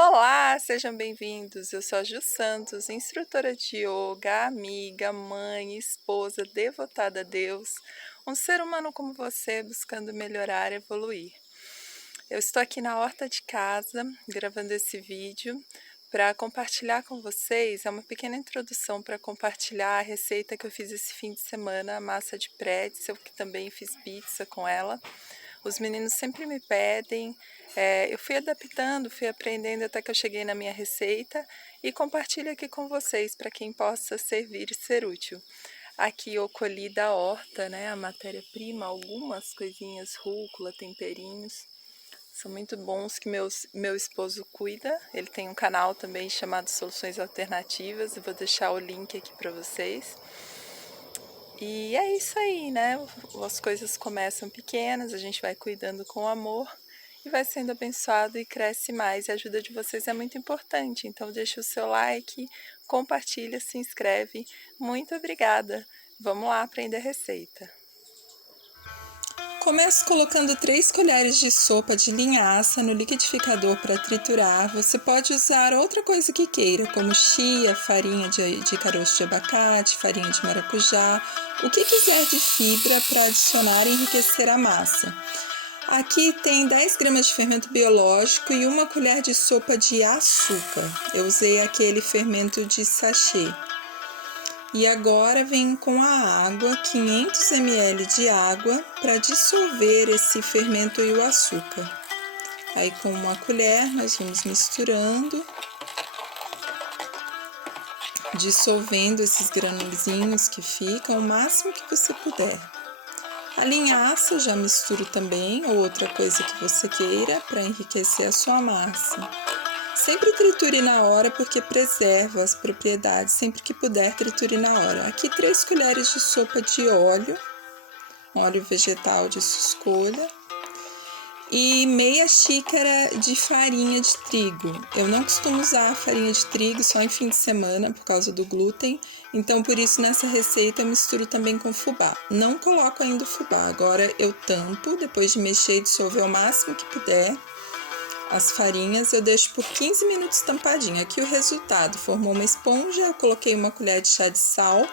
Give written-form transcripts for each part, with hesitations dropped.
Olá, sejam bem-vindos. Eu sou a Ju Santos, instrutora de yoga, amiga, mãe, esposa, devotada a Deus, um ser humano como você buscando melhorar e evoluir. Eu estou aqui na horta de casa gravando esse vídeo para compartilhar com vocês. É uma pequena introdução para compartilhar a receita que eu fiz esse fim de semana, a massa de pretzel, que também fiz pizza com ela. Os meninos sempre me pedem, eu fui adaptando, fui aprendendo até que eu cheguei na minha receita e compartilho aqui com vocês para quem possa servir e ser útil. Aqui eu colhi da horta, né, a matéria-prima, algumas coisinhas, rúcula, temperinhos. São muito bons que meu esposo cuida. Ele tem um canal também chamado Soluções Alternativas. Eu vou deixar o link aqui para vocês. E é isso aí, né? As coisas começam pequenas, a gente vai cuidando com amor e vai sendo abençoado e cresce mais. E a ajuda de vocês é muito importante. Então deixa o seu like, compartilha, se inscreve. Muito obrigada. Vamos lá aprender a receita. Começo colocando 3 colheres de sopa de linhaça no liquidificador para triturar. Você pode usar outra coisa que queira, como chia, farinha de caroço de abacate, farinha de maracujá, o que quiser de fibra para adicionar e enriquecer a massa. Aqui tem 10 gramas de fermento biológico e 1 colher de sopa de açúcar. Eu usei aquele fermento de sachê. E agora vem com a água, 500 ml de água, para dissolver esse fermento e o açúcar. Aí com uma colher nós vamos misturando, dissolvendo esses granulozinhos que ficam o máximo que você puder. A linhaça eu já misturo também, ou outra coisa que você queira, para enriquecer a sua massa. Sempre triture na hora porque preserva as propriedades, sempre que puder triture na hora. Aqui 3 colheres de sopa de óleo vegetal de sua escolha, e meia xícara de farinha de trigo. Eu não costumo usar farinha de trigo só em fim de semana por causa do glúten, então por isso nessa receita eu misturo também com fubá. Não coloco ainda o fubá, agora eu tampo, depois de mexer e dissolver o máximo que puder. As farinhas eu deixo por 15 minutos tampadinha. Aqui o resultado, formou uma esponja, eu coloquei 1 colher de chá de sal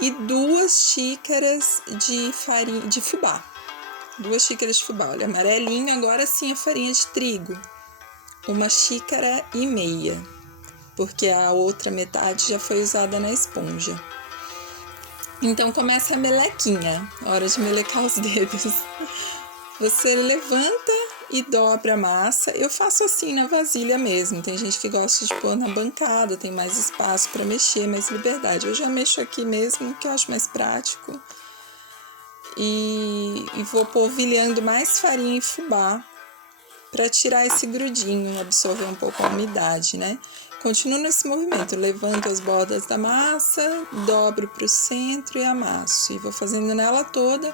e 2 xícaras de farinha de fubá. 2 xícaras de fubá, olha, amarelinho, agora sim a farinha de trigo. 1,5 xícaras, porque a outra metade já foi usada na esponja. Então começa a melequinha, hora de melecar os dedos. Você levanta e dobra a massa. Eu faço assim na vasilha mesmo. Tem gente que gosta de pôr na bancada, tem mais espaço para mexer, mais liberdade. Eu já mexo aqui mesmo, que eu acho mais prático. E vou polvilhando mais farinha e fubá para tirar esse grudinho, absorver um pouco a umidade, né? Continuo nesse movimento, levanto as bordas da massa, dobro para o centro e amasso. E vou fazendo nela toda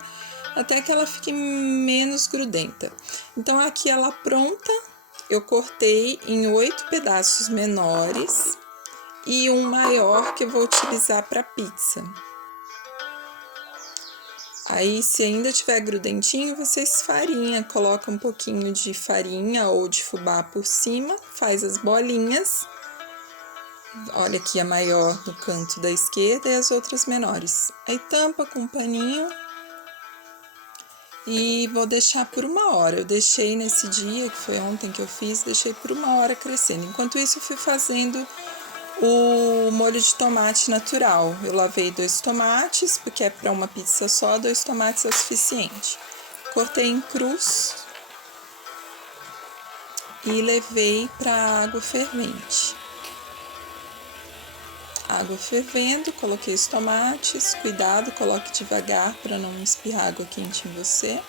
até que ela fique menos grudenta. Então aqui ela pronta, eu cortei em 8 pedaços menores e um maior que eu vou utilizar para pizza. Aí se ainda tiver grudentinho, você esfarinha, coloca um pouquinho de farinha ou de fubá por cima, faz as bolinhas. Olha aqui a maior no canto da esquerda e as outras menores. Aí tampa com um paninho. E vou deixar por 1 hora. Eu deixei nesse dia, que foi ontem que eu fiz, deixei por 1 hora crescendo. Enquanto isso, eu fui fazendo o molho de tomate natural. Eu lavei 2 tomates, porque é para uma pizza só, 2 tomates é o suficiente. Cortei em cruz e levei para a água fervente. Água fervendo, coloquei os tomates, cuidado, coloque devagar para não espirrar água quente em você.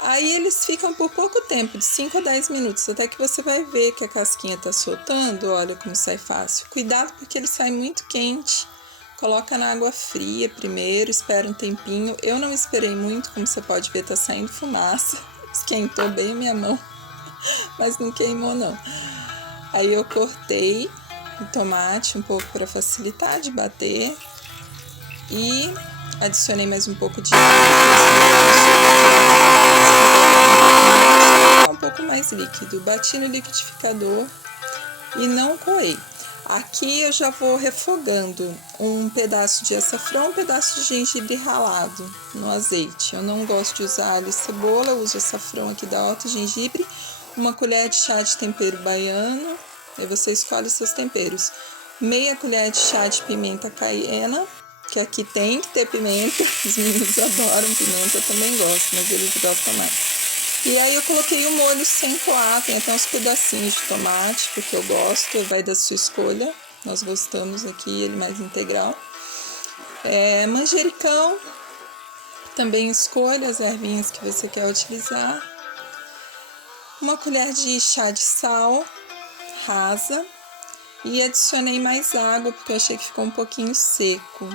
Aí eles ficam por pouco tempo, de 5 a 10 minutos, até que você vai ver que a casquinha tá soltando, olha como sai fácil. Cuidado porque ele sai muito quente, coloca na água fria primeiro, espera um tempinho. Eu não esperei muito, como você pode ver, tá saindo fumaça, esquentou bem a minha mão, mas não queimou não. Aí eu cortei o tomate um pouco para facilitar de bater e adicionei mais um pouco de pouco mais líquido. Bati no liquidificador e não coei. Aqui eu já vou refogando um pedaço de açafrão, um pedaço de gengibre ralado no azeite. Eu não gosto de usar alho e cebola, eu uso açafrão aqui da horta, gengibre, uma colher de chá de tempero baiano, aí você escolhe os seus temperos. Meia colher de chá de pimenta caiena, que aqui tem que ter pimenta, os meninos adoram pimenta, eu também gosto, mas eles gostam mais. E aí eu coloquei o molho sem coar, tem até uns pedacinhos de tomate, porque eu gosto, vai da sua escolha. Nós gostamos aqui, ele mais integral. Manjericão, também escolha as ervinhas que você quer utilizar. Uma colher de chá de sal rasa. E adicionei mais água, porque eu achei que ficou um pouquinho seco.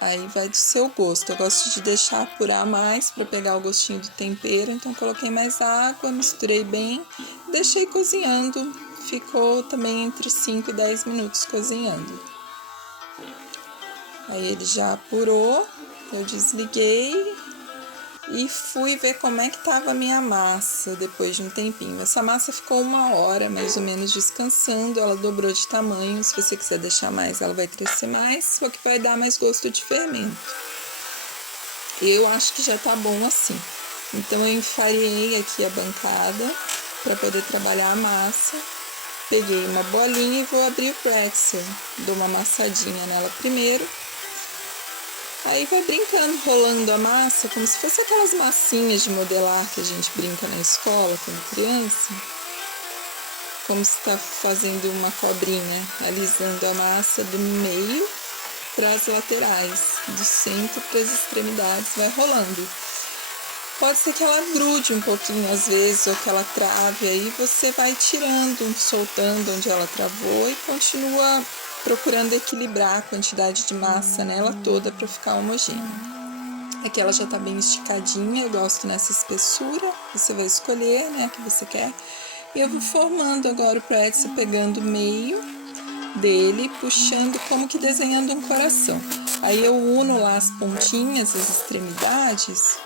Aí vai do seu gosto. Eu gosto de deixar apurar mais para pegar o gostinho do tempero. Então coloquei mais água, misturei bem, deixei cozinhando. Ficou também entre 5 e 10 minutos cozinhando. Aí ele já apurou, eu desliguei e fui ver como é que tava a minha massa depois de um tempinho. Essa massa ficou 1 hora mais ou menos descansando, ela dobrou de tamanho. Se você quiser deixar mais, ela vai crescer mais, só que vai dar mais gosto de fermento. Eu acho que já tá bom assim. Então eu enfarinhei aqui a bancada para poder trabalhar a massa. Peguei uma bolinha e vou abrir o pretzel. Dou uma amassadinha nela primeiro. Aí vai brincando, rolando a massa, como se fosse aquelas massinhas de modelar que a gente brinca na escola quando criança. Como se está fazendo uma cobrinha, alisando a massa do meio para as laterais, do centro para as extremidades, vai rolando. Pode ser que ela grude um pouquinho às vezes, ou que ela trave, aí você vai tirando, soltando onde ela travou e continua procurando equilibrar a quantidade de massa nela toda para ficar homogênea. Aqui ela já tá bem esticadinha, eu gosto nessa espessura, você vai escolher, né, a que você quer. E eu vou formando agora o pretzel, pegando o meio dele, puxando como que desenhando um coração. Aí eu uno lá as pontinhas, as extremidades,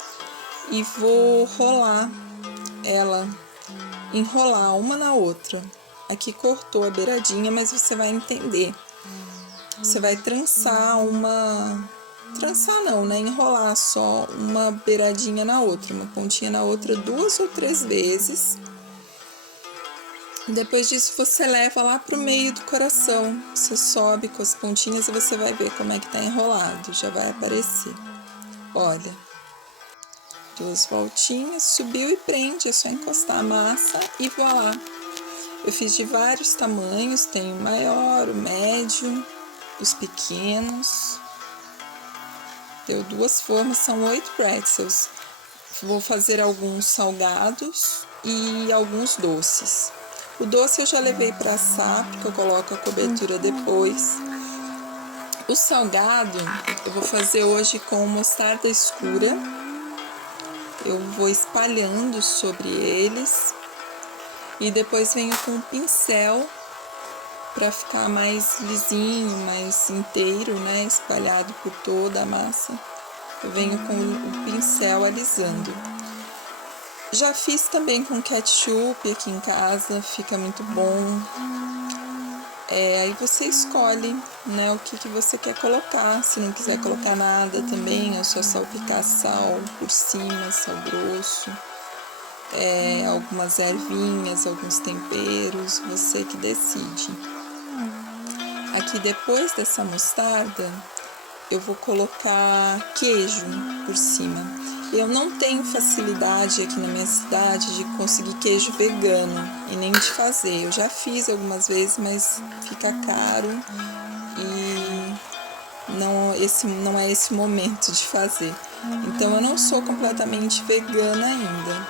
e vou rolar ela, enrolar uma na outra. Aqui cortou a beiradinha, mas você vai entender. Você vai trançar não, né? Enrolar só uma beiradinha na outra, uma pontinha na outra 2 ou 3 vezes. Depois disso você leva lá pro meio do coração. Você sobe com as pontinhas e você vai ver como é que tá enrolado. Já vai aparecer. Olha. 2 voltinhas, subiu e prende, é só encostar a massa e voilá. Eu fiz de vários tamanhos, tem o maior, o médio, os pequenos. Deu 2 formas, são 8 pretzels. Vou fazer alguns salgados e alguns doces. O doce eu já levei para assar, porque eu coloco a cobertura depois. O salgado eu vou fazer hoje com mostarda escura. Eu vou espalhando sobre eles e depois venho com o pincel para ficar mais lisinho, mais inteiro, né? Espalhado por toda a massa. Eu venho com o pincel alisando. Já fiz também com ketchup aqui em casa, fica muito bom. Aí você escolhe, né, o que você quer colocar. Se não quiser colocar nada também, é só salpicar sal por cima, sal grosso, algumas ervinhas, alguns temperos, você que decide. Aqui depois dessa mostarda, eu vou colocar queijo por cima. Eu não tenho facilidade aqui na minha cidade de conseguir queijo vegano e nem de fazer. Eu já fiz algumas vezes, mas fica caro e esse não é esse momento de fazer. Então eu não sou completamente vegana ainda.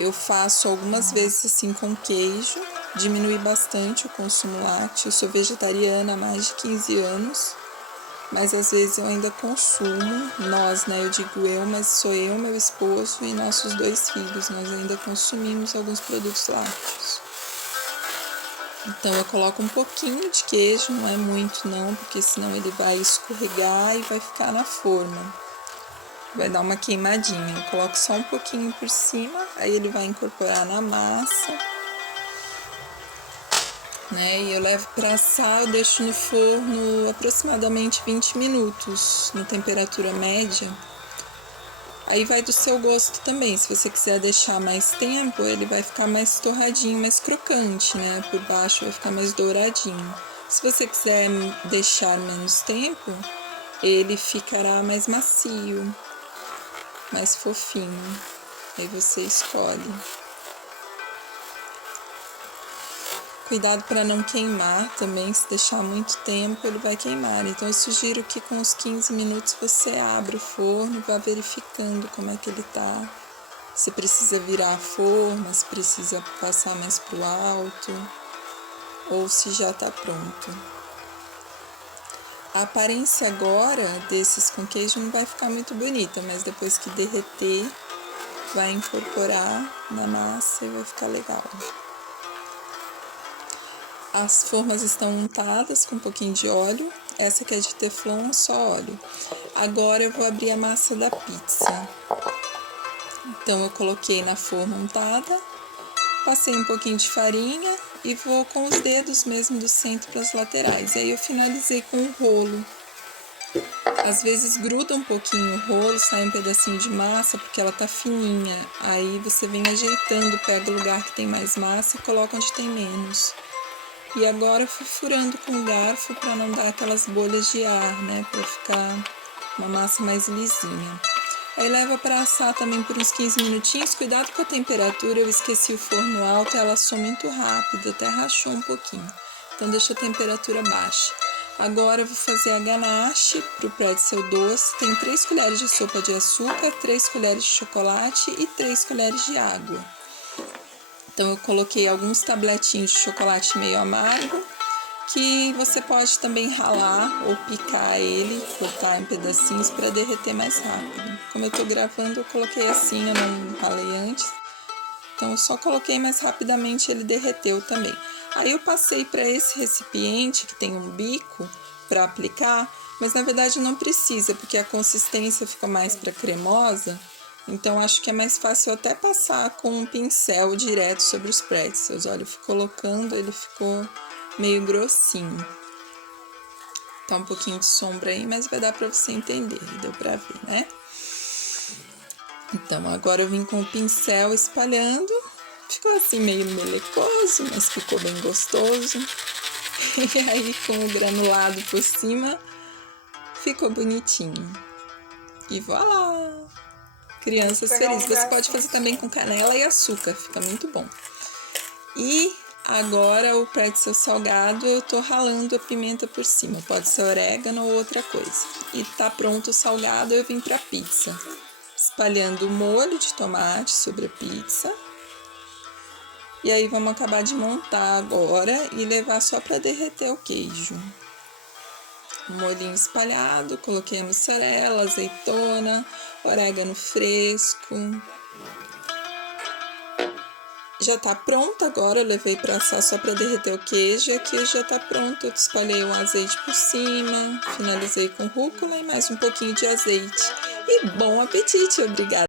Eu faço algumas vezes assim com queijo, diminui bastante o consumo lácteo. Eu sou vegetariana há mais de 15 anos. Mas às vezes eu ainda consumo, nós, né, eu digo eu, mas sou eu, meu esposo e nossos 2 filhos, nós ainda consumimos alguns produtos lácteos. Então eu coloco um pouquinho de queijo, não é muito não, porque senão ele vai escorregar e vai ficar na forma. vai dar uma queimadinha. Eu coloco só um pouquinho por cima, aí ele vai incorporar na massa, né? E eu levo para assar, eu deixo no forno aproximadamente 20 minutos, na temperatura média. Aí vai do seu gosto também, se você quiser deixar mais tempo, ele vai ficar mais torradinho, mais crocante, né? Por baixo vai ficar mais douradinho. Se você quiser deixar menos tempo, ele ficará mais macio, mais fofinho. Aí você escolhe. Cuidado para não queimar também, se deixar muito tempo ele vai queimar. Então eu sugiro que com os 15 minutos você abra o forno e vá verificando como é que ele tá. Se precisa virar a forma, se precisa passar mais pro alto, ou se já tá pronto. A aparência agora desses com queijo não vai ficar muito bonita, mas depois que derreter, vai incorporar na massa e vai ficar legal. As formas estão untadas com um pouquinho de óleo. Essa aqui é de teflon, só óleo. Agora eu vou abrir a massa da pizza. Então eu coloquei na forma untada, passei um pouquinho de farinha e vou com os dedos mesmo do centro para as laterais. E aí eu finalizei com o rolo. Às vezes gruda um pouquinho o rolo, sai um pedacinho de massa porque ela tá fininha. Aí você vem ajeitando, pega o lugar que tem mais massa e coloca onde tem menos. E agora eu fui furando com o garfo para não dar aquelas bolhas de ar, né? Para ficar uma massa mais lisinha. Aí leva para assar também por uns 15 minutinhos. Cuidado com a temperatura, eu esqueci o forno alto, ela assou muito rápido, até rachou um pouquinho. Então deixa a temperatura baixa. Agora eu vou fazer a ganache para o pretzel doce. Tem 3 colheres de sopa de açúcar, 3 colheres de chocolate e 3 colheres de água. Então eu coloquei alguns tabletinhos de chocolate meio amargo, que você pode também ralar ou picar ele, cortar em pedacinhos para derreter mais rápido. Como eu tô gravando, eu coloquei assim, eu não ralei antes. Então eu só coloquei mais rapidamente, ele derreteu também. Aí eu passei para esse recipiente que tem um bico para aplicar, mas na verdade não precisa, porque a consistência fica mais para cremosa. Então, acho que é mais fácil até passar com um pincel direto sobre os pretzels. Olha, eu fui colocando, ele ficou meio grossinho. Tá um pouquinho de sombra aí, mas vai dar pra você entender, deu pra ver, né? Então, agora eu vim com o pincel espalhando. Ficou assim meio melecoso, mas ficou bem gostoso. E aí, com o granulado por cima, ficou bonitinho. E voilá! Crianças felizes. Você pode fazer também com canela e açúcar, fica muito bom. E agora o pretzel salgado, eu tô ralando a pimenta por cima. Pode ser orégano ou outra coisa. E tá pronto o salgado, eu vim pra pizza. Espalhando o molho de tomate sobre a pizza. E aí vamos acabar de montar agora e levar só para derreter o queijo. Um molhinho espalhado, coloquei a mussarela, azeitona, orégano fresco. Já tá pronto agora, eu levei para assar só para derreter o queijo e aqui já tá pronto. Eu espalhei um azeite por cima, finalizei com rúcula e mais um pouquinho de azeite. E bom apetite, obrigada!